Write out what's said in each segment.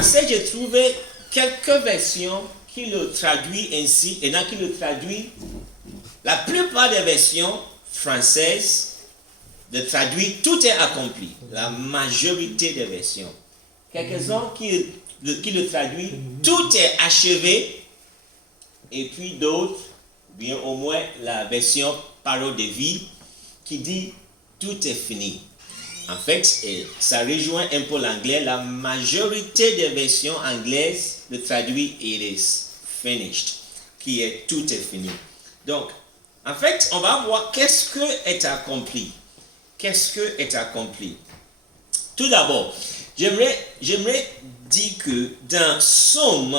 français, j'ai trouvé quelques versions qui le traduisent ainsi, et qui le traduisent. La plupart des versions françaises le traduisent tout est accompli. La majorité des versions. Quelques-uns qui le traduisent tout est achevé, et puis d'autres, bien au moins la version parole de vie, qui dit tout est fini. En fait, ça rejoint un peu l'anglais. La majorité des versions anglaises le traduit it is finished, qui est tout est fini. Donc, en fait, on va voir qu'est-ce que est accompli. Qu'est-ce que est accompli? Tout d'abord, j'aimerais dire que dans Somme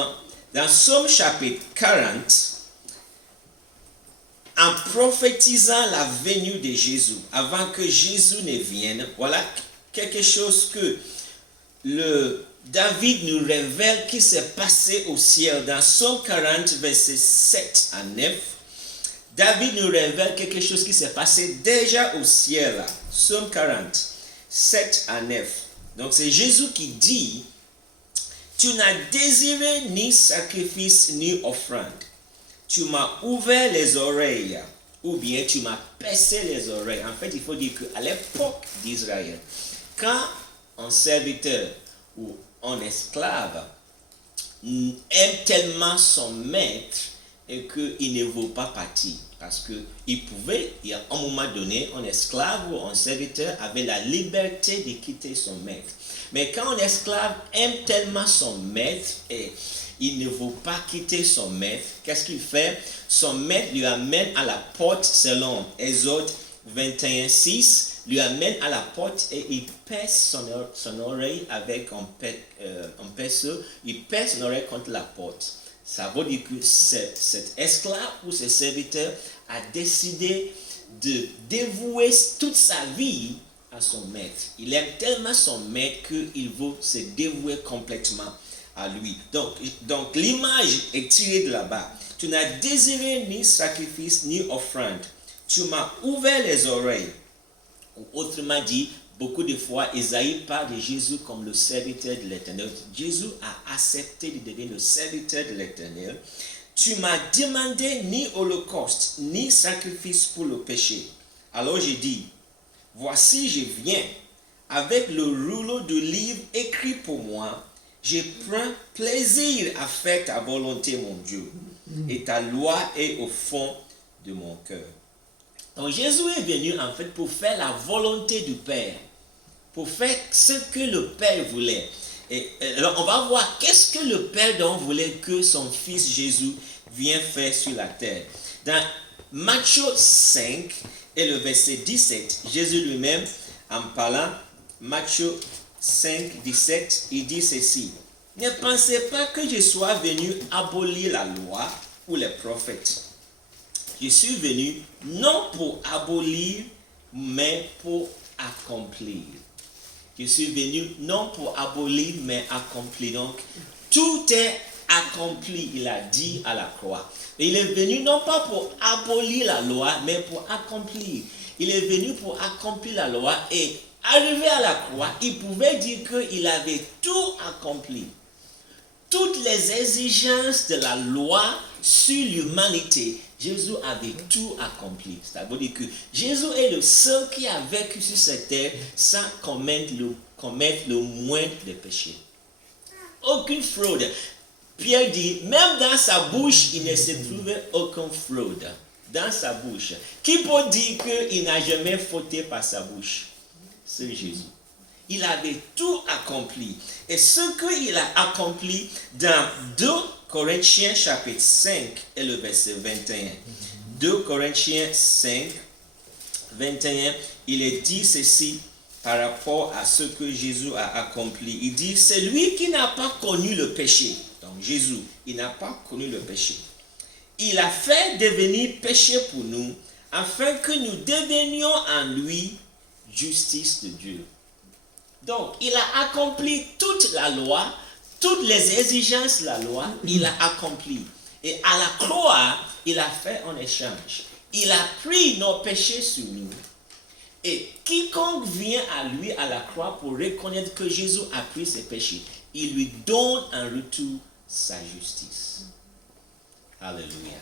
chapitre 40, en prophétisant la venue de Jésus, avant que Jésus ne vienne, voilà quelque chose que David nous révèle qui s'est passé au ciel. Dans Somme 40, versets 7 à 9, David nous révèle quelque chose qui s'est passé déjà au ciel. Somme 40, 7 à 9. Donc c'est Jésus qui dit, « Tu n'as désiré ni sacrifice ni offrande. Tu m'as ouvert les oreilles, ou bien tu m'as percé les oreilles. » En fait, il faut dire qu'à l'époque d'Israël, quand un serviteur ou un esclave aime tellement son maître et qu'il ne veut pas partir, parce qu'il pouvait, à un moment donné, un esclave ou un serviteur avait la liberté de quitter son maître. Mais quand un esclave aime tellement son maître et il ne veut pas quitter son maître, qu'est-ce qu'il fait? Son maître lui amène à la porte, selon Exode 21, 6, lui amène à la porte et il perce son oreille avec un perceau, il perce son oreille contre la porte. Ça veut dire que cet esclave ou ce serviteur a décidé de dévouer toute sa vie à son maître. Il aime tellement son maître qu'il veut se dévouer complètement à lui. Donc l'image est tirée de là-bas. Tu n'as désiré ni sacrifice ni offrande. Tu m'as ouvert les oreilles. Ou autrement dit, beaucoup de fois, Isaïe parle de Jésus comme le serviteur de l'Éternel. Jésus a accepté de devenir le serviteur de l'Éternel. Tu m'as demandé ni holocauste, ni sacrifice pour le péché. Alors j'ai dit, voici je viens, avec le rouleau de livre écrit pour moi, je prends plaisir à faire ta volonté, mon Dieu, et ta loi est au fond de mon cœur. Donc Jésus est venu en fait pour faire la volonté du Père, pour faire ce que le Père voulait. Et alors on va voir qu'est-ce que le Père donc voulait que son Fils Jésus vienne faire sur la terre. Dans Matthieu 5 et le verset 17, Jésus lui-même, en parlant, Matthieu 5, 17, il dit ceci. Ne pensez pas que je sois venu abolir la loi ou les prophètes. Je suis venu non pour abolir, mais pour accomplir. Je suis venu non pour abolir, mais accomplir. Donc, tout est accompli, il a dit à la croix. Et il est venu non pas pour abolir la loi, mais pour accomplir. Il est venu pour accomplir la loi et arrivé à la croix, il pouvait dire qu'il avait tout accompli. Toutes les exigences de la loi sur l'humanité, Jésus avait tout accompli. C'est-à-dire que Jésus est le seul qui a vécu sur cette terre sans commettre le moindre de péché. Aucune fraude. Pierre dit, même dans sa bouche, il ne se trouvait aucune fraude. Dans sa bouche. Qui peut dire qu'il n'a jamais fauté par sa bouche? C'est Jésus. Il avait tout accompli. Et ce qu'il a accompli dans 2 Corinthiens chapitre 5 et le verset 21. 2 Corinthiens 5, 21, il est dit ceci par rapport à ce que Jésus a accompli. Il dit, c'est lui qui n'a pas connu le péché. Donc Jésus, il n'a pas connu le péché. Il a fait devenir péché pour nous, afin que nous devenions en lui justice de Dieu. Donc, il a accompli toute la loi, toutes les exigences de la loi, il a accompli. Et à la croix, il a fait un échange. Il a pris nos péchés sur nous. Et quiconque vient à lui à la croix pour reconnaître que Jésus a pris ses péchés, il lui donne en retour sa justice. Alléluia.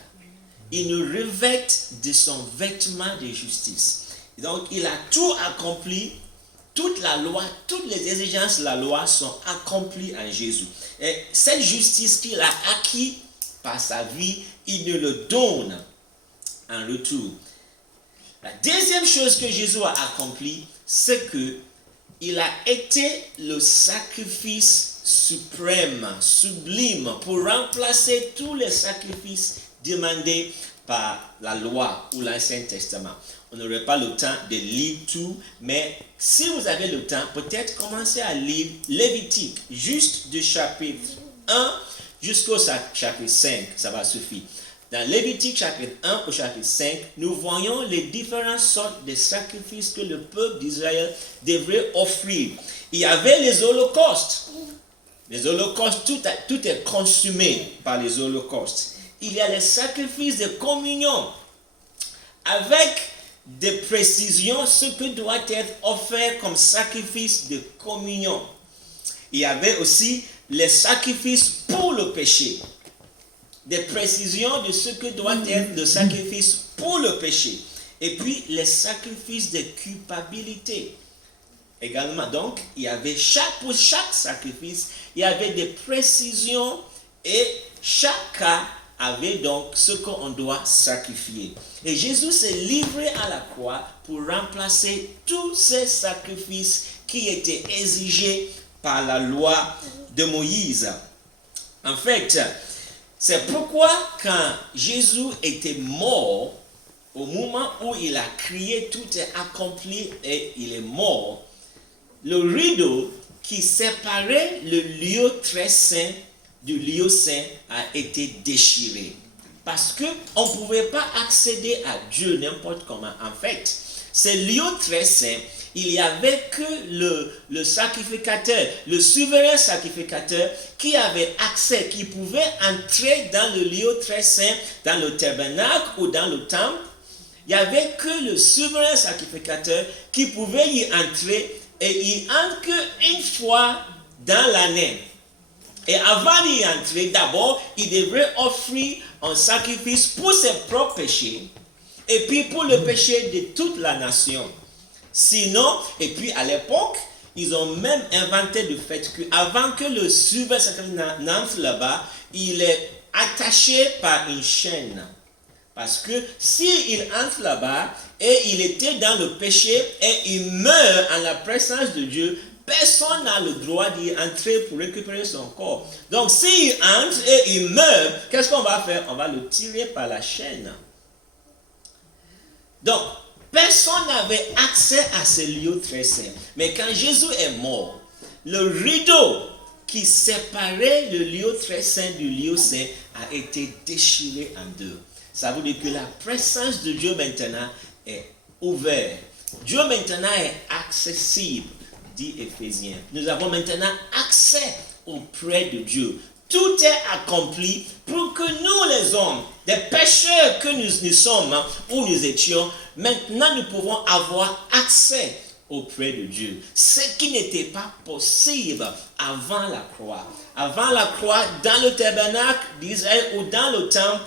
Il nous revêt de son vêtement de justice. Donc, il a tout accompli. Toute la loi, toutes les exigences de la loi sont accomplies en Jésus. Et cette justice qu'il a acquis par sa vie, il nous le donne en retour. La deuxième chose que Jésus a accompli, c'est que il a été le sacrifice suprême, sublime, pour remplacer tous les sacrifices demandés par la loi ou l'Ancien Testament. On n'aurait pas le temps de lire tout, mais si vous avez le temps, peut-être commencez à lire Lévitique, juste du chapitre 1 jusqu'au chapitre 5, ça va suffire. Dans Lévitique chapitre 1 au chapitre 5, nous voyons les différentes sortes de sacrifices que le peuple d'Israël devrait offrir. Il y avait les holocaustes. Les holocaustes, tout est consumé par les holocaustes. Il y a les sacrifices de communion avec des précisions, ce que doit être offert comme sacrifice de communion. Il y avait aussi les sacrifices pour le péché. Des précisions de ce que doit être le sacrifice pour le péché. Et puis les sacrifices de culpabilité. Également, donc, il y avait pour chaque sacrifice, il y avait des précisions et chaque cas avait donc ce qu'on doit sacrifier. Et Jésus s'est livré à la croix pour remplacer tous ces sacrifices qui étaient exigés par la loi de Moïse. En fait, c'est pourquoi quand Jésus était mort, au moment où il a crié tout est accompli et il est mort, le rideau qui séparait le lieu très saint du lieu saint a été déchiré. Parce qu'on ne pouvait pas accéder à Dieu n'importe comment. En fait, ce lieu très saint, il n'y avait que le sacrificateur, le souverain sacrificateur qui avait accès, qui pouvait entrer dans le lieu très saint, dans le tabernacle ou dans le temple. Il n'y avait que le souverain sacrificateur qui pouvait y entrer et il entre qu'une fois dans l'année. Et avant d'y entrer, d'abord, il devrait offrir un sacrifice pour ses propres péchés et puis pour le péché de toute la nation. Sinon, et puis à l'époque, ils ont même inventé le fait qu'avant que le souverain sacrificateur n'entre là-bas, il est attaché par une chaîne. Parce que s'il entre là-bas et il était dans le péché et il meurt en la présence de Dieu, personne n'a le droit d'y entrer pour récupérer son corps. Donc s'il entre et il meurt, qu'est-ce qu'on va faire? On va le tirer par la chaîne. Donc, personne n'avait accès à ce lieu très saint. Mais quand Jésus est mort, le rideau qui séparait le lieu très saint du lieu saint a été déchiré en deux. Ça veut dire que la présence de Dieu maintenant est ouverte. Dieu maintenant est accessible, dit Éphésiens. Nous avons maintenant accès auprès de Dieu. Tout est accompli pour que nous les hommes, des pécheurs que nous sommes, où nous étions, maintenant nous pouvons avoir accès auprès de Dieu. Ce qui n'était pas possible avant la croix. Avant la croix, dans le tabernacle d'Israël ou dans le temple,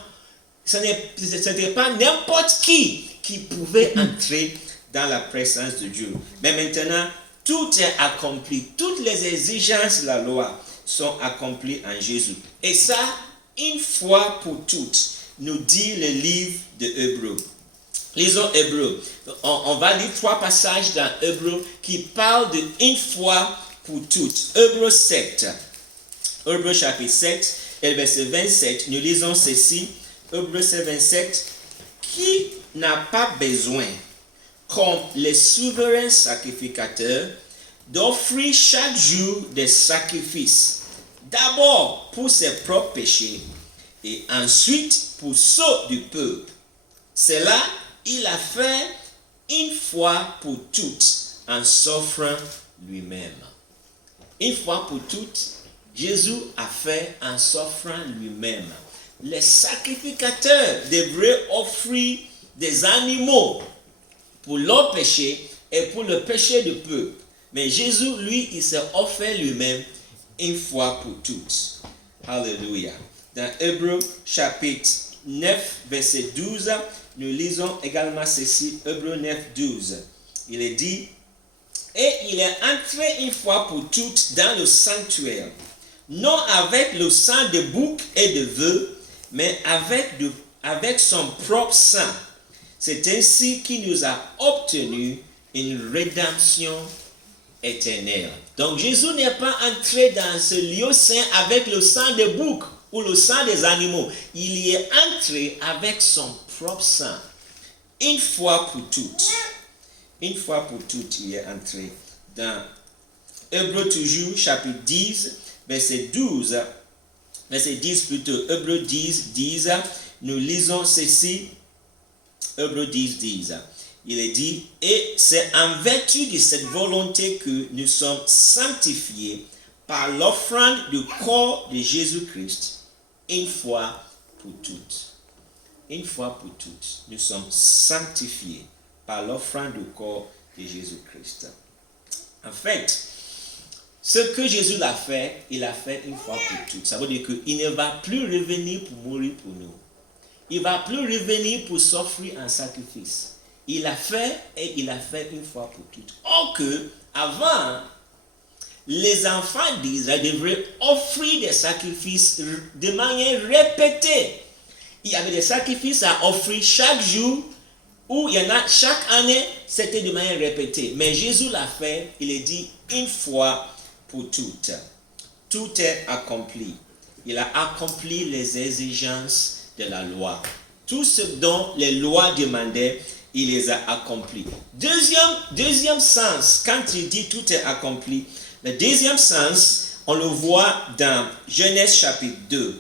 ce n'était pas n'importe qui pouvait entrer dans la présence de Dieu. Mais maintenant, tout est accompli. Toutes les exigences de la loi sont accomplies en Jésus. Et ça, une fois pour toutes, nous dit le livre de Hébreux. Lisons Hébreux. On va lire 3 passages dans Hébreux qui parlent de une fois pour toutes. Hébreux 7. Hébreux chapitre 7 et verset 27. Nous lisons ceci. Hébreux 7, 27. Qui n'a pas besoin, comme les souverains sacrificateurs, d'offrir chaque jour des sacrifices, d'abord pour ses propres péchés et ensuite pour ceux du peuple. Cela, il a fait une fois pour toutes en s'offrant lui-même. Une fois pour toutes, Jésus a fait en s'offrant lui-même. Les sacrificateurs devraient offrir des animaux pour leur péché et pour le péché du peuple. Mais Jésus, lui, il s'est offert lui-même. une fois pour toutes. Alléluia. Dans Hébreux chapitre 9, verset 12, nous lisons également ceci, Hébreux 9, 12. Il est dit, et il est entré une fois pour toutes dans le sanctuaire, non avec le sang de bouc et de veaux, mais avec son propre sang. C'est ainsi qu'il nous a obtenu une rédemption éternelle. Donc Jésus n'est pas entré dans ce lieu saint avec le sang de bouc ou le sang des animaux. Il y est entré avec son propre sang. Une fois pour toutes. Une fois pour toutes, il est entré dans Hébreux toujours, chapitre 10, verset 12. Verset 10 plutôt, Hébreux 10, 10. Nous lisons ceci. Hébreux 10, 10. Il est dit, et c'est en vertu de cette volonté que nous sommes sanctifiés par l'offrande du corps de Jésus-Christ, une fois pour toutes. Une fois pour toutes, nous sommes sanctifiés par l'offrande du corps de Jésus-Christ. En fait, ce que Jésus l'a fait, il l'a fait une fois pour toutes. Ça veut dire qu'il ne va plus revenir pour mourir pour nous. Il ne va plus revenir pour s'offrir un sacrifice. Il l'a fait et il l'a fait une fois pour toutes. Or que, avant, les enfants d'Israël devraient offrir des sacrifices de manière répétée. Il y avait des sacrifices à offrir chaque jour, ou il y en a chaque année, c'était de manière répétée. Mais Jésus l'a fait, il est dit une fois pour toutes. Tout est accompli. Il a accompli les exigences de la loi. Tout ce dont les lois demandaient, il les a accomplis. Deuxième sens, quand il dit tout est accompli, le deuxième sens, on le voit dans Genèse chapitre 2,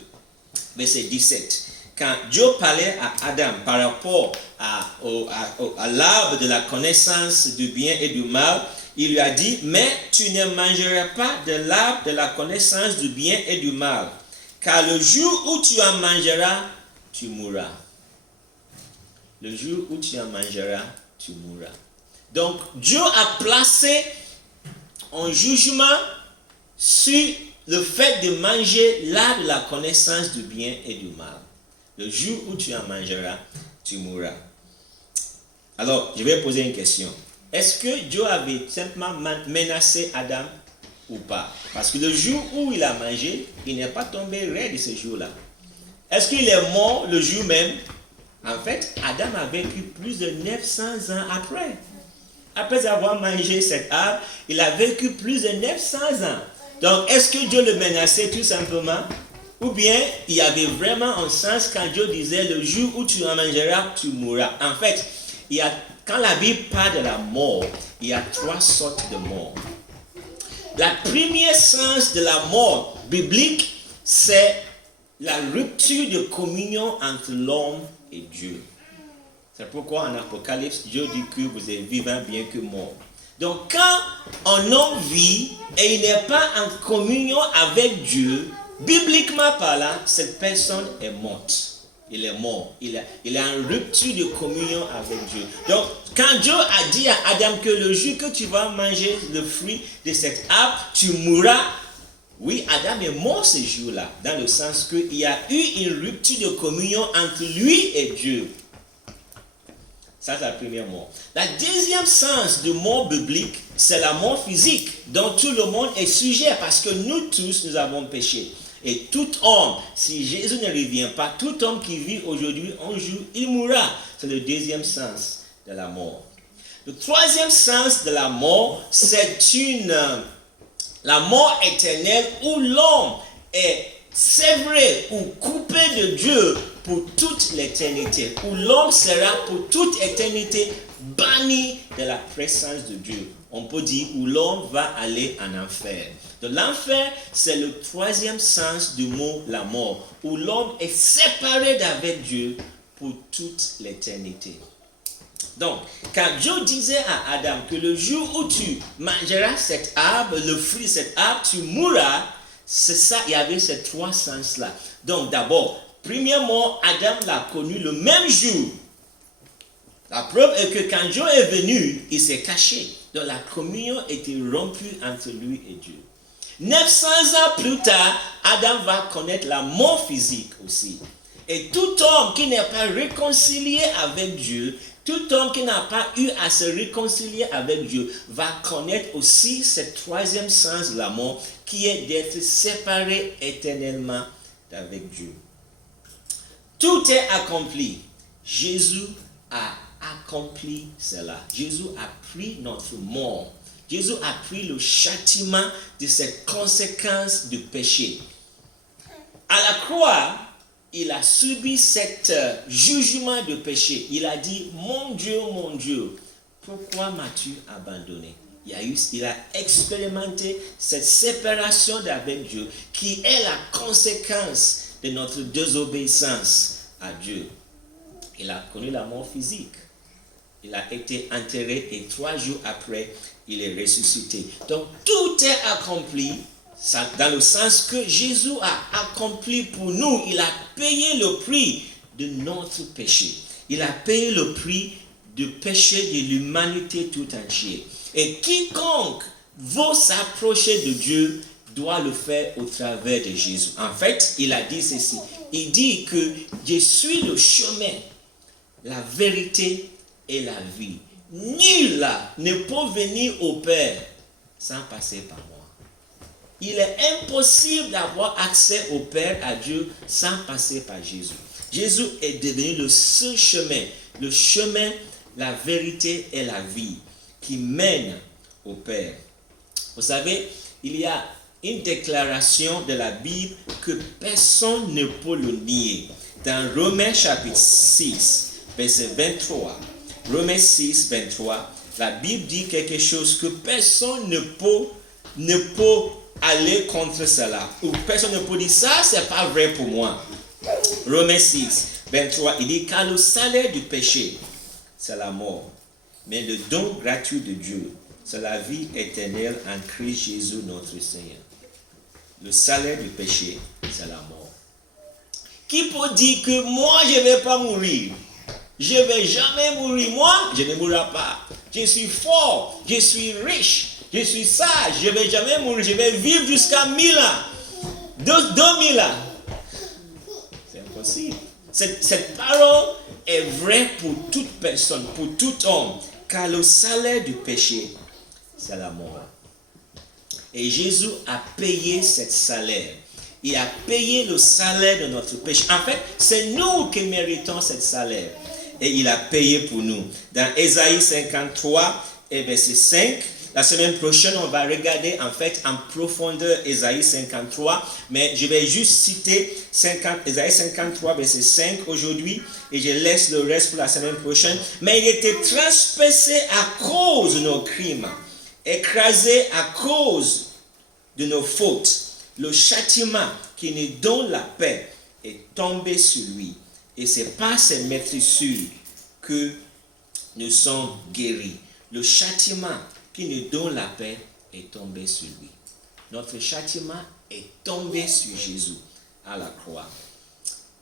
verset 17. Quand Dieu parlait à Adam par rapport à l'arbre de la connaissance du bien et du mal, il lui a dit, mais tu ne mangeras pas de l'arbre de la connaissance du bien et du mal, car le jour où tu en mangeras, tu mourras. Le jour où tu en mangeras, tu mourras. Donc, Dieu a placé un jugement sur le fait de manger l'arbre de la connaissance du bien et du mal. Le jour où tu en mangeras, tu mourras. Alors, je vais poser une question. Est-ce que Dieu avait simplement menacé Adam ou pas? Parce que le jour où il a mangé, il n'est pas tombé raide ce jour-là. Est-ce qu'il est mort le jour même? En fait, Adam a vécu plus de 900 ans après. Après avoir mangé cet arbre, il a vécu plus de 900 ans. Donc, est-ce que Dieu le menaçait tout simplement? Ou bien, il y avait vraiment un sens quand Dieu disait, le jour où tu en mangeras, tu mourras. En fait, quand la Bible parle de la mort, il y a 3 sortes de mort. La première sens de la mort biblique, c'est la rupture de communion entre l'homme et Dieu. C'est pourquoi en Apocalypse, Dieu dit que vous êtes vivant bien que mort. Donc quand un homme vit et il n'est pas en communion avec Dieu, bibliquement parlant, cette personne est morte. Il est mort. Il est en rupture de communion avec Dieu. Donc quand Dieu a dit à Adam que le jour que tu vas manger le fruit de cet arbre, tu mourras. Oui, Adam est mort ce jour-là, dans le sens qu'il y a eu une rupture de communion entre lui et Dieu. Ça, c'est la première mort. La deuxième sens de mort biblique, c'est la mort physique, dont tout le monde est sujet, parce que nous tous, nous avons péché. Et tout homme, si Jésus ne revient pas, tout homme qui vit aujourd'hui, un jour, il mourra. C'est le deuxième sens de la mort. Le troisième sens de la mort, c'est la mort éternelle où l'homme est sévré ou coupé de Dieu pour toute l'éternité, où l'homme sera pour toute éternité banni de la présence de Dieu. On peut dire où l'homme va aller en enfer. Donc l'enfer, c'est le troisième sens du mot la mort, où l'homme est séparé d'avec Dieu pour toute l'éternité. Donc, quand Dieu disait à Adam que le jour où tu mangeras cet arbre, le fruit de cet arbre, tu mourras, c'est ça, il y avait ces 3 sens-là. Donc d'abord, premièrement, Adam l'a connu le même jour. La preuve est que quand Dieu est venu, il s'est caché. Donc la communion était rompue entre lui et Dieu. 900 ans plus tard, Adam va connaître la mort physique aussi. Et tout homme qui n'est pas réconcilié avec Dieu, tout homme qui n'a pas eu à se réconcilier avec Dieu, va connaître aussi ce troisième sens de la mort, qui est d'être séparé éternellement d'avec Dieu. Tout est accompli. Jésus a accompli cela. Jésus a pris notre mort. Jésus a pris le châtiment de cette conséquence du péché. À la croix, il a subi cet jugement de péché. Il a dit, mon Dieu, pourquoi m'as-tu abandonné? Il a expérimenté cette séparation d'avec Dieu qui est la conséquence de notre désobéissance à Dieu. Il a connu la mort physique. Il a été enterré et 3 jours après, il est ressuscité. Donc, tout est accompli dans le sens que Jésus a accompli pour nous. Il a payé le prix de notre péché. Il a payé le prix du péché de l'humanité tout entière. Et quiconque veut s'approcher de Dieu doit le faire au travers de Jésus. En fait, il a dit ceci. Il dit que je suis le chemin, la vérité et la vie. Nul ne peut venir au Père sans passer par moi. Il est impossible d'avoir accès au Père, à Dieu, sans passer par Jésus. Jésus est devenu le seul chemin, la vérité et la vie qui mène au Père. Vous savez, il y a une déclaration de la Bible que personne ne peut le nier. Dans Romains chapitre 6, verset 23, Romains 6, 23, la Bible dit quelque chose que personne ne peut aller contre cela. Ou personne ne peut dire ça, c'est pas vrai pour moi. Romains 6, 23, il dit car le salaire du péché, c'est la mort. Mais le don gratuit de Dieu, c'est la vie éternelle en Christ Jésus notre Seigneur. Le salaire du péché, c'est la mort. Qui peut dire que moi, je ne vais pas mourir? Je ne vais jamais mourir. Moi, je ne mourrai pas. Je suis fort, je suis riche, je suis sage, je ne vais jamais mourir. Je vais vivre jusqu'à 1000 ans, 2000 ans. C'est impossible. Cette parole est vraie pour toute personne, pour tout homme. Car le salaire du péché, c'est la mort. Et Jésus a payé ce salaire. Il a payé le salaire de notre péché. En fait, c'est nous qui méritons ce salaire. Et il a payé pour nous. Dans Ésaïe 53 et verset 5, la semaine prochaine, on va regarder en fait en profondeur Ésaïe 53. Mais je vais juste citer Ésaïe 53 verset 5 aujourd'hui. Et je laisse le reste pour la semaine prochaine. Mais il était transpercé à cause de nos crimes. Écrasé à cause de nos fautes. Le châtiment qui nous donne la paix est tombé sur lui. Et c'est par ses meurtrissures que nous sommes guéris. Le châtiment qui nous donne la paix est tombé sur lui. Notre châtiment est tombé sur Jésus à la croix.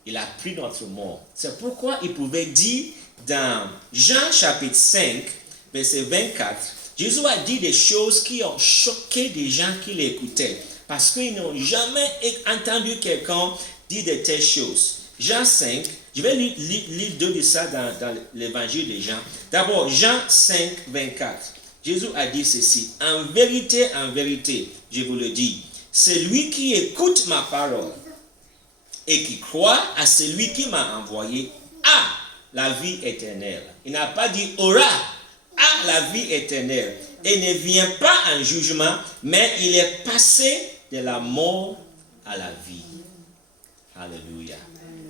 Il a pris notre mort. C'est pourquoi il pouvait dire dans Jean chapitre 5, verset 24, Jésus a dit des choses qui ont choqué des gens qui l'écoutaient. Parce qu'ils n'ont jamais entendu quelqu'un dire de telles choses. Jean 5, je vais lire deux de ça dans l'évangile de Jean. D'abord, Jean 5, 24. Jésus a dit ceci. En vérité, je vous le dis, celui qui écoute ma parole et qui croit à celui qui m'a envoyé a la vie éternelle. Il n'a pas dit aura, a la vie éternelle. Et ne vient pas en jugement, mais il est passé de la mort à la vie. Alléluia.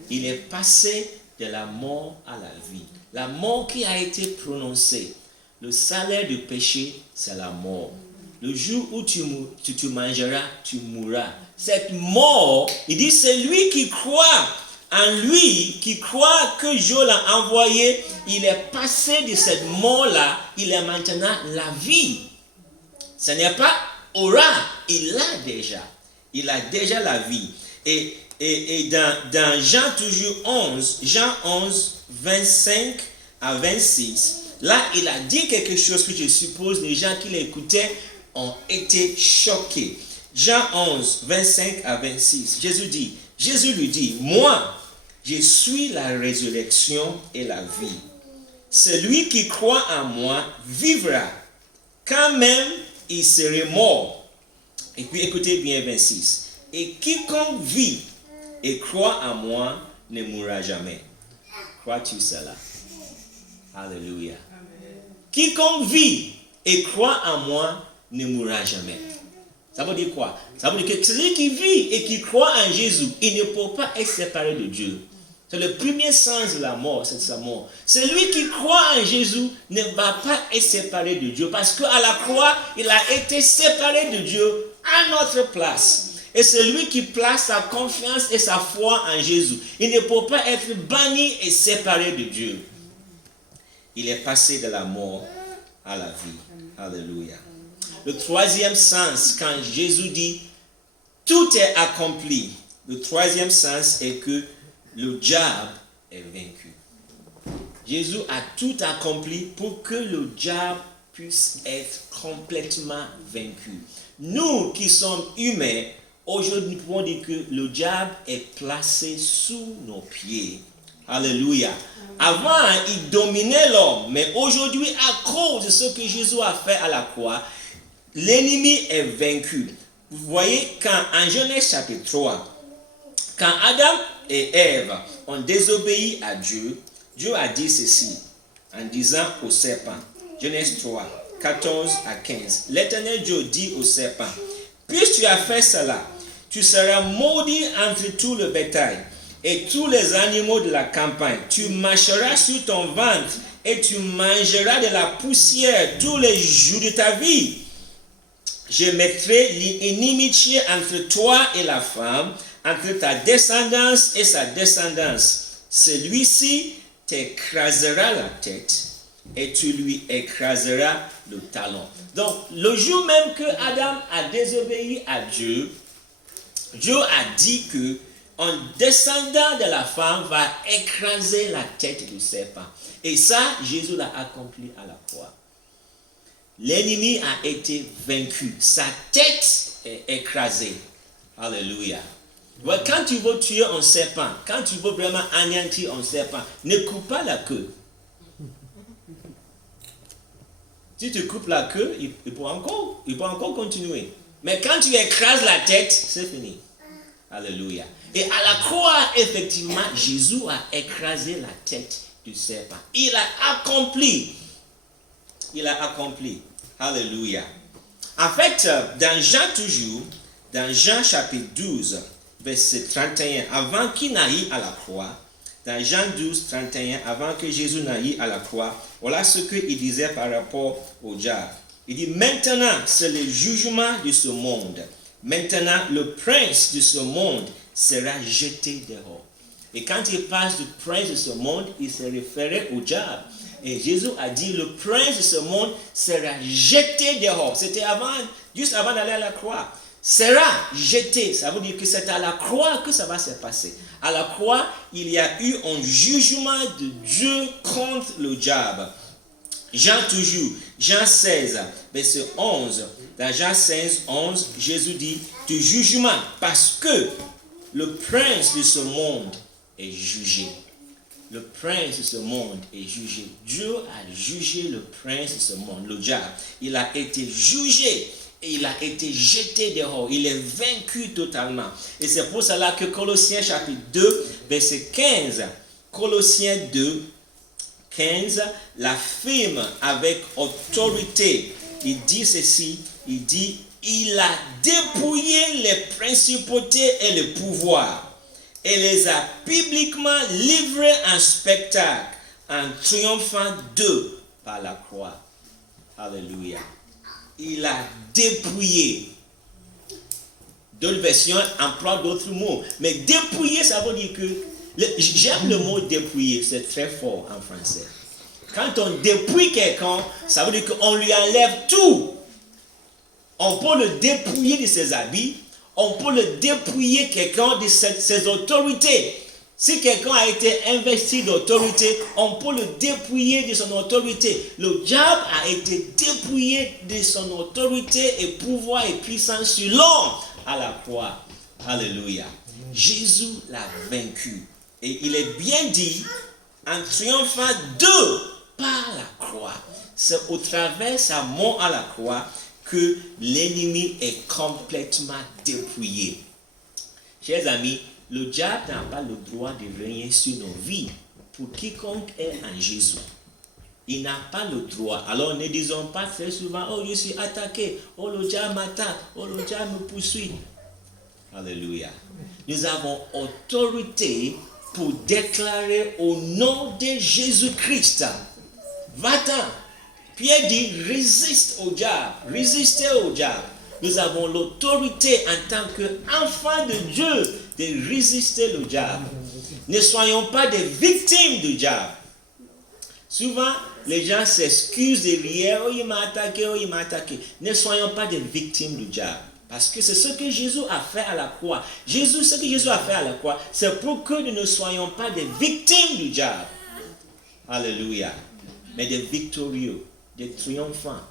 Il est passé de la mort à la vie. La mort qui a été prononcée. Le salaire du péché, c'est la mort. Le jour où tu mangeras, tu mourras. Cette mort, il dit, c'est lui qui croit en lui, qui croit que Dieu l'a envoyé. Il est passé de cette mort-là, il est maintenant la vie. Ce n'est pas aura, il l'a déjà. Il a déjà la vie. Et dans Jean toujours 11, Jean 11, 25 à 26, là, il a dit quelque chose que je suppose les gens qui l'écoutaient ont été choqués. Jean 11, 25 à 26. Jésus lui dit, moi, je suis la résurrection et la vie. Celui qui croit en moi vivra, quand même il serait mort. Et puis écoutez bien 26. Et quiconque vit et croit en moi ne mourra jamais. Crois-tu cela? Alléluia. Quiconque vit et croit en moi ne mourra jamais. Ça veut dire quoi? Ça veut dire que celui qui vit et qui croit en Jésus, il ne peut pas être séparé de Dieu. C'est le premier sens de la mort, c'est sa mort. Celui qui croit en Jésus ne va pas être séparé de Dieu parce qu'à la croix, il a été séparé de Dieu à notre place. Et celui qui place sa confiance et sa foi en Jésus, il ne peut pas être banni et séparé de Dieu. Il est passé de la mort à la vie. Alléluia. Le troisième sens, quand Jésus dit « tout est accompli », le troisième sens est que le diable est vaincu. Jésus a tout accompli pour que le diable puisse être complètement vaincu. Nous qui sommes humains, aujourd'hui nous pouvons dire que le diable est placé sous nos pieds. Alléluia. Avant, il dominait l'homme, mais aujourd'hui, à cause de ce que Jésus a fait à la croix, l'ennemi est vaincu. Vous voyez, quand en Genèse chapitre 3, quand Adam et Ève ont désobéi à Dieu, Dieu a dit ceci en disant au serpent, Genèse 3, 14 à 15. L'Éternel Dieu dit au serpent, puisque tu as fait cela, tu seras maudit entre tout le bétail et tous les animaux de la campagne. Tu marcheras sur ton ventre et tu mangeras de la poussière tous les jours de ta vie. Je mettrai l'inimitié entre toi et la femme, entre ta descendance et sa descendance. Celui-ci t'écrasera la tête et tu lui écraseras le talon. Donc, le jour même que Adam a désobéi à Dieu, Dieu a dit que un descendant de la femme va écraser la tête du serpent. Et ça, Jésus l'a accompli à la croix. L'ennemi a été vaincu. Sa tête est écrasée. Alléluia. Quand tu veux tuer un serpent, quand tu veux vraiment anéantir un serpent, ne coupe pas la queue. Si tu coupes la queue, il peut encore continuer. Mais quand tu écrases la tête, c'est fini. Alléluia. Et à la croix, effectivement, Jésus a écrasé la tête du serpent. Il a accompli. Il a accompli. Alléluia. En fait, dans Jean chapitre 12, verset 31, avant qu'il n'aille à la croix, dans Jean 12, 31, avant que Jésus n'aille à la croix, voilà ce qu'il disait par rapport au diable. Il dit, maintenant, c'est le jugement de ce monde. Maintenant, le prince de ce monde sera jeté dehors. Et quand il passe du prince de ce monde, il se référait au diable. Et Jésus a dit, le prince de ce monde sera jeté dehors. C'était juste avant d'aller à la croix. Sera jeté, ça veut dire que c'est à la croix que ça va se passer. À la croix, il y a eu un jugement de Dieu contre le diable. Jean 16, verset 11. Dans Jean 16, 11, Jésus dit, du jugement, parce que le prince de ce monde est jugé. Le prince de ce monde est jugé. Dieu a jugé le prince de ce monde, le diable. Il a été jugé et il a été jeté dehors. Il est vaincu totalement. Et c'est pour cela que Colossiens chapitre 2, verset 15, Colossiens 2, 15, l'affirme avec autorité. Il dit ceci, il dit, il a dépouillé les principautés et les pouvoirs et les a publiquement livrés en spectacle en triomphant d'eux par la croix. Alléluia. Il a dépouillé. D'autres versions emploient d'autres mots. Mais dépouiller, ça veut dire que... J'aime le mot dépouiller, c'est très fort en français. Quand on dépouille quelqu'un, ça veut dire qu'on lui enlève tout. On peut le dépouiller de ses habits, on peut le dépouiller quelqu'un de ses autorités. Si quelqu'un a été investi d'autorité, on peut le dépouiller de son autorité. Le diable a été dépouillé de son autorité et pouvoir et puissance sur l'homme à la croix. Alléluia. Jésus l'a vaincu. Et il est bien dit, en triomphant par la croix. C'est au travers de sa mort à la croix que l'ennemi est complètement dépouillé. Chers amis, le diable n'a pas le droit de régner sur nos vies pour quiconque est en Jésus. Il n'a pas le droit. Alors ne disons pas très souvent, oh je suis attaqué, oh le diable m'attaque, oh le diable me poursuit. Alléluia. Nous avons autorité pour déclarer au nom de Jésus-Christ. Va-t'en. Pierre dit, résiste au diable, résistez au diable. Nous avons l'autorité en tant qu'enfants de Dieu de résister au diable. Ne soyons pas des victimes du diable. Souvent, les gens s'excusent derrière, oh il m'a attaqué, oh il m'a attaqué. Ne soyons pas des victimes du diable. Parce que c'est ce que Jésus a fait à la croix. Ce que Jésus a fait à la croix, c'est pour que nous ne soyons pas des victimes du diable. Alléluia. Mais des victorieux, des triomphants.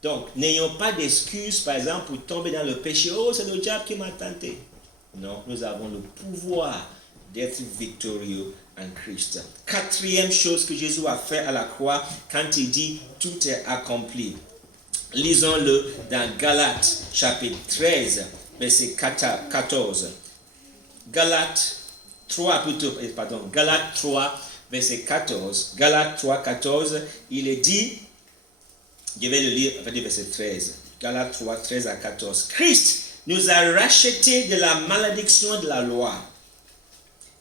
Donc, n'ayons pas d'excuses, par exemple, pour tomber dans le péché. Oh, c'est le diable qui m'a tenté. Non, nous avons le pouvoir d'être victorieux en Christ. Quatrième chose que Jésus a fait à la croix, quand il dit « tout est accompli ». Lisons-le dans Galates, chapitre 13, verset 14. Galates 3, Galates 3, verset 14. Galates 3, 14, il est dit, je vais le lire avec le verset 13. Galates 3, 13 à 14. Christ nous a rachetés de la malédiction de la loi,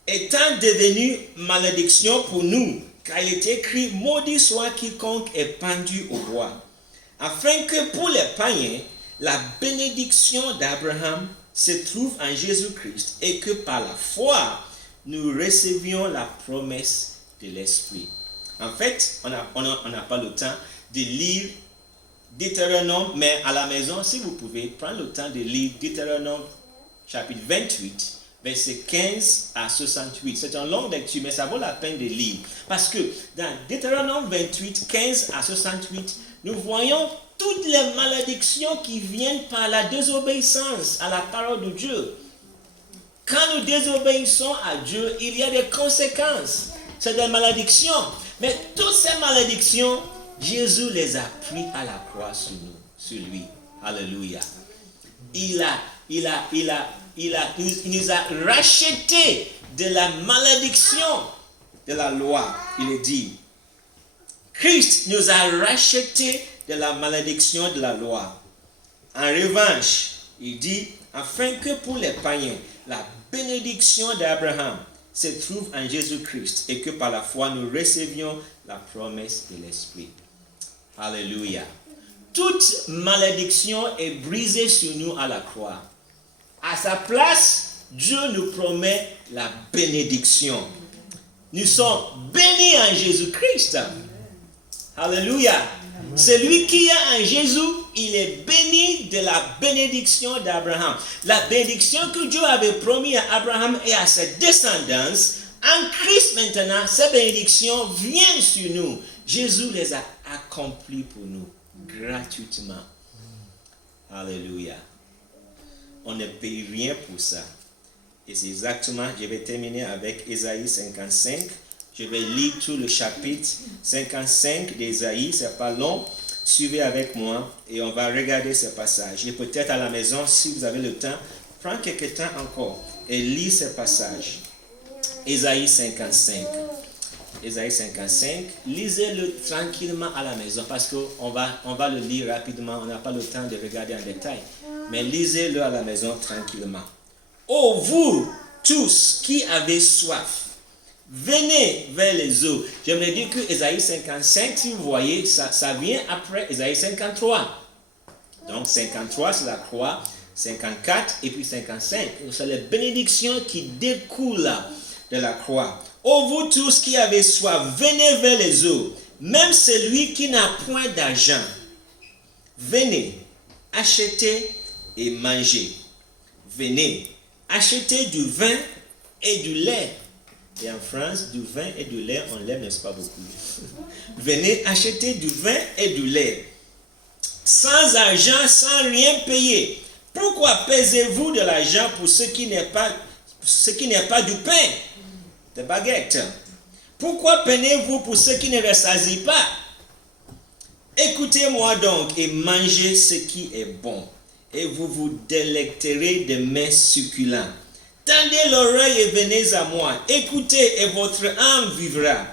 étant devenu malédiction pour nous, car il est écrit, maudit soit quiconque est pendu au bois, afin que pour les païens, la bénédiction d'Abraham se trouve en Jésus-Christ et que par la foi, nous recevions la promesse de l'Esprit. En fait, on n'a pas le temps de lire Deutéronome, mais à la maison, si vous pouvez, prendre le temps de lire Deutéronome chapitre 28, verset 15 à 68. C'est une longue lecture, mais ça vaut la peine de lire. Parce que dans Deutéronome 28, 15 à 68, nous voyons toutes les malédictions qui viennent par la désobéissance à la parole de Dieu. Quand nous désobéissons à Dieu, il y a des conséquences. C'est des malédictions. Mais toutes ces malédictions, Jésus les a pris à la croix sur lui. Alléluia. Il nous a rachetés de la malédiction de la loi. Il est dit, Christ nous a rachetés de la malédiction de la loi. En revanche, il dit, afin que pour les païens, la bénédiction d'Abraham se trouve en Jésus-Christ et que par la foi, nous recevions la promesse de l'Esprit. Alléluia. Toute malédiction est brisée sur nous à la croix. À sa place, Dieu nous promet la bénédiction. Nous sommes bénis en Jésus-Christ. Alléluia. Celui qui est en Jésus, il est béni de la bénédiction d'Abraham. La bénédiction que Dieu avait promis à Abraham et à ses descendants, en Christ maintenant, ces bénédictions viennent sur nous. Jésus les a accomplies pour nous, gratuitement. Alléluia. On ne paye rien pour ça. Et c'est exactement, je vais terminer avec Ésaïe 55. Je vais lire tout le chapitre 55 d'Ésaïe, c'est pas long. Suivez avec moi et on va regarder ce passage. Et peut-être à la maison, si vous avez le temps, prends quelques temps encore et lis ce passage. Ésaïe 55. Ésaïe 55. Lisez-le tranquillement à la maison parce qu'on va le lire rapidement. On n'a pas le temps de regarder en détail. Mais lisez-le à la maison tranquillement. Ô vous tous qui avez soif, venez vers les eaux. J'aimerais dire que Ésaïe 55, si vous voyez, ça vient après Ésaïe 53. Donc 53, c'est la croix, 54 et puis 55. C'est les bénédictions qui découlent de la croix. Ô vous tous qui avez soif, venez vers les eaux. Même celui qui n'a point d'argent, venez, achetez et mangez. Venez, achetez du vin et du lait. Et en France, du vin et du lait, on l'aime, n'est-ce pas beaucoup? Venez acheter du vin et du lait. Sans argent, sans rien payer. Pourquoi pesez-vous de l'argent pour ce qui n'est pas du pain, des baguettes? Pourquoi peinez-vous pour ce qui ne rassasie pas? Écoutez-moi donc et mangez ce qui est bon, et vous vous délecterez de mets succulents. Tendez l'oreille et venez à moi. Écoutez et votre âme vivra.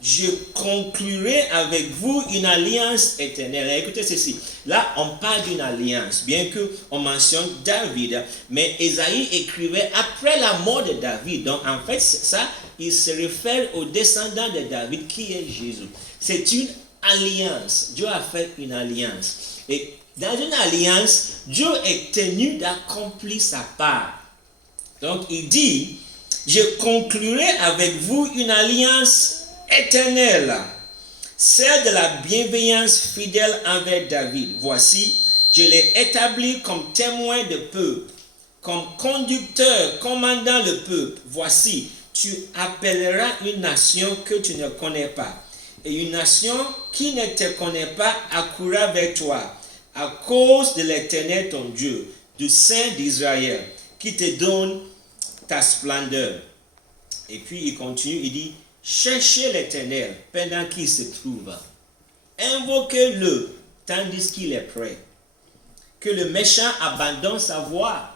Je conclurai avec vous une alliance éternelle. Écoutez ceci. Là, on parle d'une alliance, bien qu'on mentionne David, mais Ésaïe écrivait après la mort de David. Donc, en fait, ça, il se réfère au descendant de David qui est Jésus. C'est une alliance. Dieu a fait une alliance. Et dans une alliance, Dieu est tenu d'accomplir sa part. Donc, il dit, je conclurai avec vous une alliance éternelle, celle de la bienveillance fidèle envers David. Voici, je l'ai établi comme témoin de peuple, comme conducteur, commandant le peuple. Voici, tu appelleras une nation que tu ne connais pas, et une nation qui ne te connaît pas accourra vers toi, à cause de l'Éternel ton Dieu, du Saint d'Israël, qui te donne ta splendeur. Et puis il continue, il dit, cherchez l'Éternel pendant qu'il se trouve. Invoquez-le tandis qu'il est prêt. Que le méchant abandonne sa voie.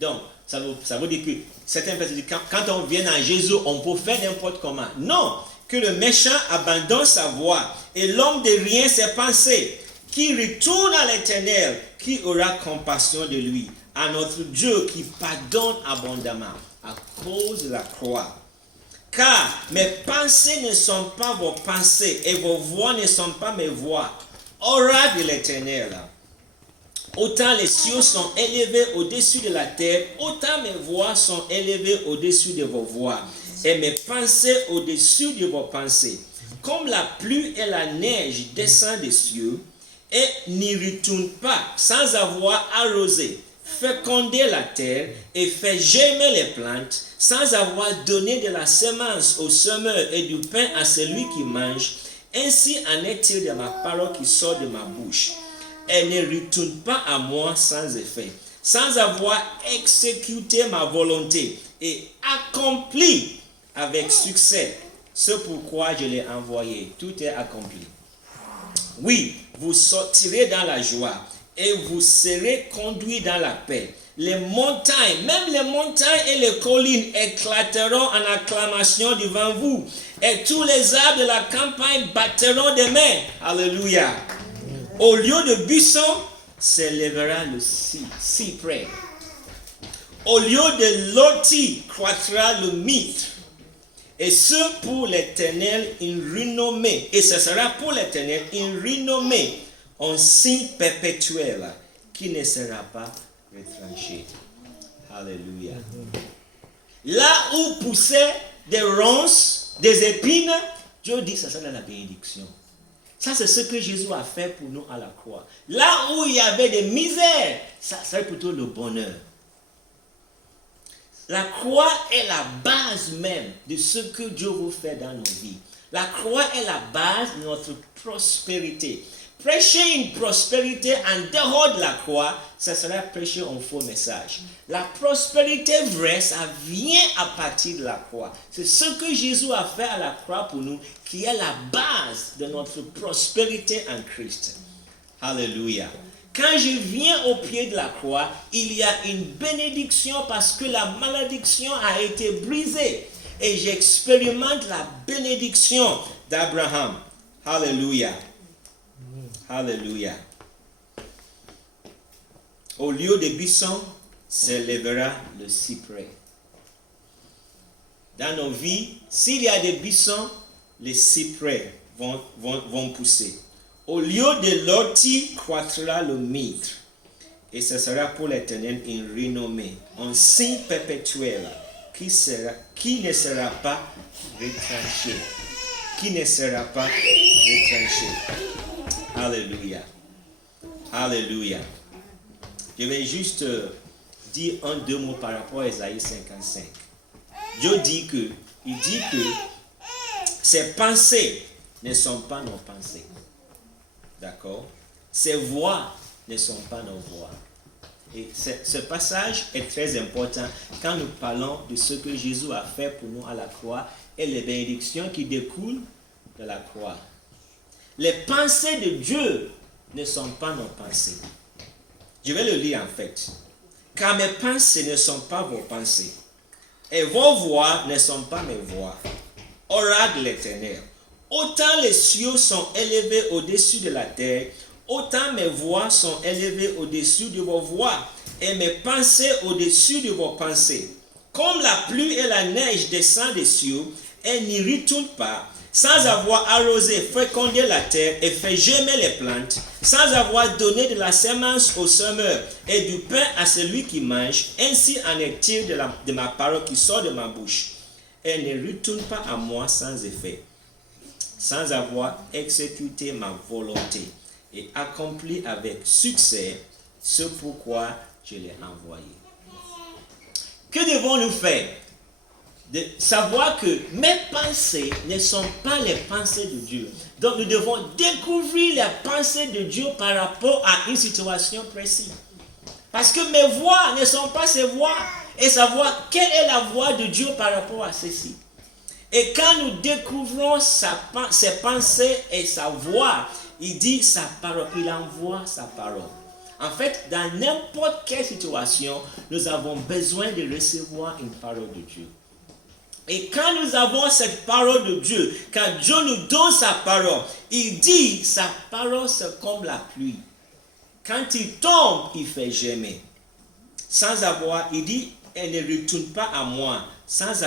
Donc, ça veut dire que certains personnes disent, quand on vient à Jésus, on peut faire n'importe comment. Non, que le méchant abandonne sa voie et l'homme de rien ses pensées, qui retourne à l'Éternel, qui aura compassion de lui, à notre Dieu qui pardonne abondamment à cause de la croix. Car mes pensées ne sont pas vos pensées et vos voix ne sont pas mes voix. Aura de l'Éternel. Autant les cieux sont élevés au-dessus de la terre, autant mes voix sont élevées au-dessus de vos voix et mes pensées au-dessus de vos pensées. Comme la pluie et la neige descendent des cieux et n'y retournent pas sans avoir arrosé, féconder la terre et fait germer les plantes, sans avoir donné de la semence au semeur et du pain à celui qui mange, ainsi en est-il de ma parole qui sort de ma bouche. Elle ne retourne pas à moi sans effet, sans avoir exécuté ma volonté et accompli avec succès ce pourquoi je l'ai envoyé. Tout est accompli. Oui, vous sortirez dans la joie et vous serez conduits dans la paix. Les montagnes, même les montagnes et les collines éclateront en acclamation devant vous. Et tous les arbres de la campagne battront des mains. Alléluia. Au lieu de buisson, s'élèvera le cyprès. Au lieu de l'ortie, croîtra le mitre. Et ce pour l'Éternel une renommée. Et ce sera pour l'Éternel une renommée, un signe perpétuel qui ne sera pas retranché. Alléluia. Là où poussaient des ronces, des épines, Dieu dit ça sera la bénédiction. Ça, c'est ce que Jésus a fait pour nous à la croix. Là où il y avait des misères, ça serait plutôt le bonheur. La croix est la base même de ce que Dieu veut faire dans nos vies. La croix est la base de notre prospérité. Prêcher une prospérité en dehors de la croix, ça sera prêcher un faux message. La prospérité vraie, ça vient à partir de la croix. C'est ce que Jésus a fait à la croix pour nous, qui est la base de notre prospérité en Christ. Alléluia. Quand je viens au pied de la croix, il y a une bénédiction parce que la malédiction a été brisée. Et j'expérimente la bénédiction d'Abraham. Alléluia. Alléluia. Au lieu des buissons, s'élèvera le cyprès. Dans nos vies, s'il y a des buissons, les cyprès vont pousser. Au lieu de l'ortie, croîtra le mitre. Et ce sera pour l'Éternel une renommée, un signe perpétuel qui ne sera pas retranché. Qui ne sera pas retranché. Alléluia. Alléluia. Je vais juste dire deux mots par rapport à Ésaïe 55. Dieu dit que ses pensées ne sont pas nos pensées. D'accord? Ses voix ne sont pas nos voix. Et ce passage est très important quand nous parlons de ce que Jésus a fait pour nous à la croix et les bénédictions qui découlent de la croix. Les pensées de Dieu ne sont pas nos pensées. Je vais le lire en fait. Car mes pensées ne sont pas vos pensées, et vos voix ne sont pas mes voix. Oracle de l'Éternel. Autant les cieux sont élevés au-dessus de la terre, autant mes voix sont élevées au-dessus de vos voix, et mes pensées au-dessus de vos pensées. Comme la pluie et la neige descendent des cieux, et n'y retournent pas, sans avoir arrosé, fécondé la terre et fait germer les plantes, sans avoir donné de la semence au semeur et du pain à celui qui mange, ainsi en est-il de ma parole qui sort de ma bouche. Elle ne retourne pas à moi sans effet, sans avoir exécuté ma volonté et accompli avec succès ce pourquoi je l'ai envoyé. Que devons-nous faire? De savoir que mes pensées ne sont pas les pensées de Dieu. Donc nous devons découvrir les pensées de Dieu par rapport à une situation précise. Parce que mes voix ne sont pas ses voix. Et savoir quelle est la voix de Dieu par rapport à ceci. Et quand nous découvrons ses pensées et sa voix, il dit sa parole, il envoie sa parole. En fait, dans n'importe quelle situation, nous avons besoin de recevoir une parole de Dieu. Et quand nous avons cette parole de Dieu, quand Dieu nous donne sa parole, il dit sa parole c'est comme la pluie. Quand il tombe, il fait germer. Il dit, elle ne retourne pas à moi sans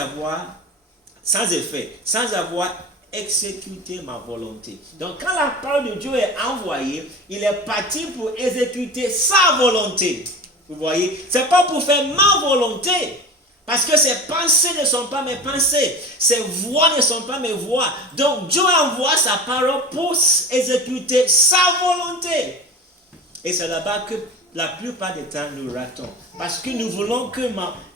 effet, sans avoir exécuté ma volonté. Donc quand la parole de Dieu est envoyée, il est parti pour exécuter sa volonté. Vous voyez, c'est pas pour faire ma volonté. Parce que ses pensées ne sont pas mes pensées. Ses voix ne sont pas mes voix. Donc Dieu envoie sa parole pour exécuter sa volonté. Et c'est là-bas que la plupart des temps nous ratons. Parce que nous voulons que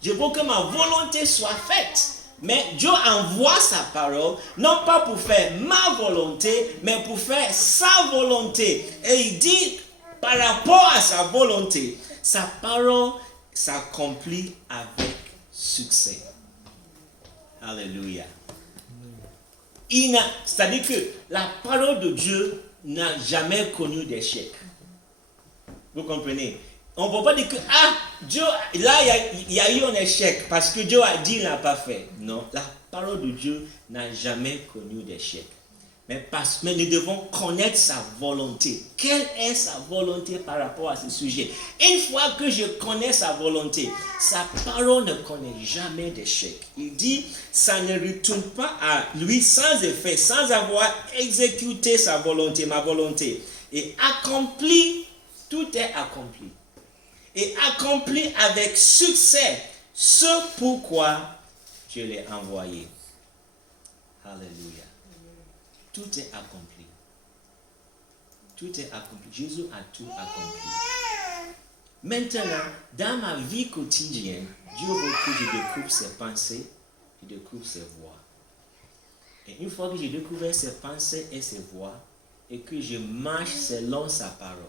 je veux que ma volonté soit faite. Mais Dieu envoie sa parole, non pas pour faire ma volonté, mais pour faire sa volonté. Et il dit, par rapport à sa volonté, sa parole s'accomplit avec succès. Alléluia. C'est-à-dire que la parole de Dieu n'a jamais connu d'échec. Vous comprenez? On ne peut pas dire que Dieu, là il y a eu un échec parce que Dieu a dit il n'a pas fait. Non, la parole de Dieu n'a jamais connu d'échec. Mais nous devons connaître sa volonté. Quelle est sa volonté par rapport à ce sujet? Une fois que je connais sa volonté, sa parole ne connaît jamais d'échec. Il dit, ça ne retourne pas à lui sans effet, sans avoir exécuté sa volonté, ma volonté. Et accompli, tout est accompli. Et accompli avec succès ce pourquoi je l'ai envoyé. Alléluia. Tout est accompli. Tout est accompli. Jésus a tout accompli. Maintenant, dans ma vie quotidienne, Dieu veut que je découvre ses pensées, je découvre ses voix. Et une fois que j'ai découvert ses pensées et ses voix, et que je marche selon sa parole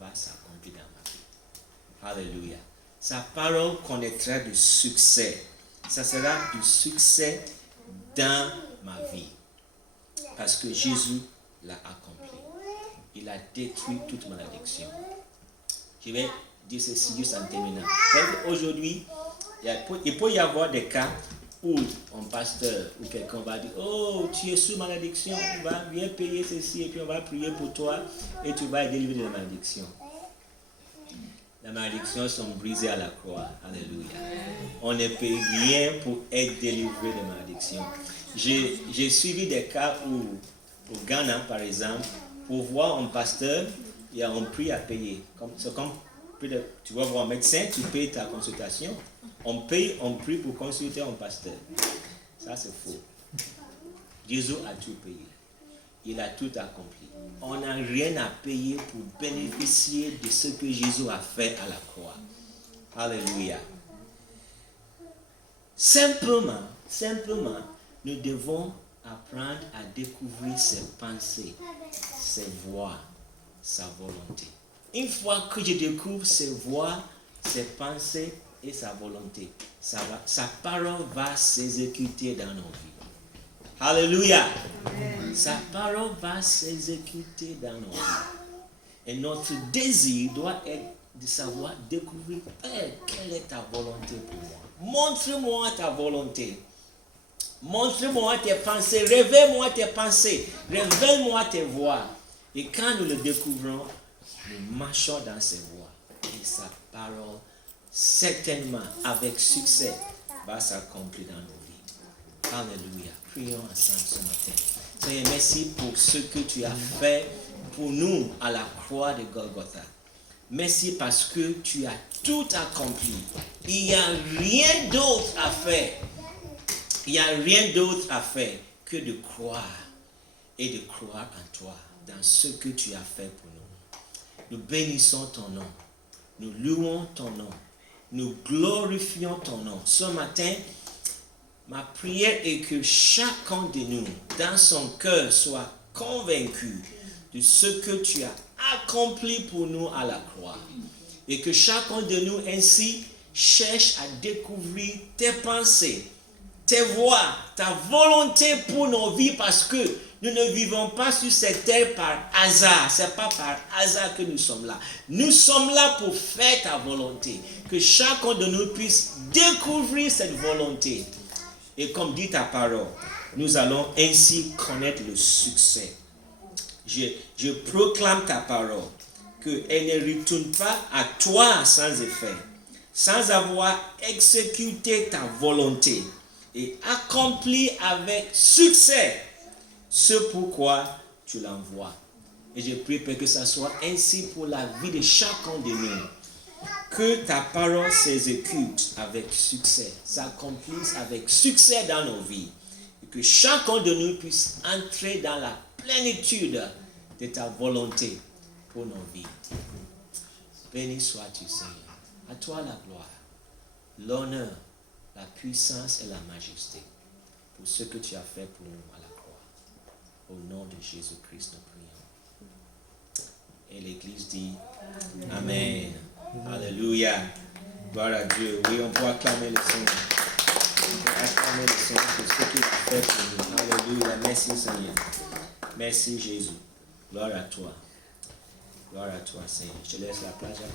va s'accomplir dans ma vie. Alléluia. Sa parole connaîtra du succès. Ça sera du succès dans ma vie. Parce que Jésus l'a accompli. Il a détruit toute malédiction. Je vais dire ceci juste en terminant. Aujourd'hui, il peut y avoir des cas où un pasteur ou quelqu'un va dire, oh, tu es sous malédiction, on va bien payer ceci et puis on va prier pour toi et tu vas être délivré de la malédiction. Les malédictions sont brisées à la croix. Alléluia. On ne paye rien pour être délivré de malédiction. J'ai suivi des cas où, au Ghana par exemple, pour voir un pasteur, il y a un prix à payer. C'est comme tu vas voir un médecin, tu payes ta consultation. On paye un prix pour consulter un pasteur. Ça c'est faux. Jésus a tout payé. Il a tout accompli. On n'a rien à payer pour bénéficier de ce que Jésus a fait à la croix. Alléluia. Simplement, nous devons apprendre à découvrir ses pensées, ses voies, sa volonté. Une fois que je découvre ses voies, ses pensées et sa volonté, sa parole va s'exécuter dans nos vies. Alléluia. Sa parole va s'exécuter dans nos vies. Et notre désir doit être de savoir, découvrir, Père, quelle est ta volonté pour moi. Montre-moi ta volonté. Montre-moi tes pensées. Révèle-moi tes pensées. Révèle-moi tes voies. Et quand nous le découvrons, nous marchons dans ses voies. Et sa parole, certainement, avec succès, va s'accomplir dans nos vies. Alléluia. Prions ensemble ce matin. Seigneur, merci pour ce que tu as fait pour nous à la croix de Golgotha. Merci parce que tu as tout accompli. Il n'y a rien d'autre à faire. Il n'y a rien d'autre à faire que de croire et de croire en toi, dans ce que tu as fait pour nous. Nous bénissons ton nom. Nous louons ton nom. Nous glorifions ton nom. Ce matin, ma prière est que chacun de nous, dans son cœur, soit convaincu de ce que tu as accompli pour nous à la croix. Et que chacun de nous ainsi cherche à découvrir tes pensées, tes voies, ta volonté pour nos vies, parce que nous ne vivons pas sur cette terre par hasard. Ce n'est pas par hasard que nous sommes là. Nous sommes là pour faire ta volonté. Que chacun de nous puisse découvrir cette volonté. Et comme dit ta parole, nous allons ainsi connaître le succès. Je proclame ta parole, qu'elle ne retourne pas à toi sans effet, sans avoir exécuté ta volonté et accompli avec succès ce pourquoi tu l'envoies. Et je prie pour que ça soit ainsi pour la vie de chacun de nous. Que ta parole s'exécute avec succès, s'accomplisse avec succès dans nos vies. Et que chacun de nous puisse entrer dans la plénitude de ta volonté pour nos vies. Béni sois-tu, Seigneur. À toi la gloire, l'honneur, la puissance et la majesté pour ce que tu as fait pour nous à la croix. Au nom de Jésus-Christ, nous prions. Et l'Église dit Amen. Alléluia. Gloire à Dieu. Oui, on peut acclamer le Seigneur. On peut acclamer le Seigneur pour ce qu'il a fait pour nous. Alléluia. Merci, Seigneur. Merci, Jésus. Gloire à toi. Gloire à toi, Seigneur. Je te laisse la place, Jacob.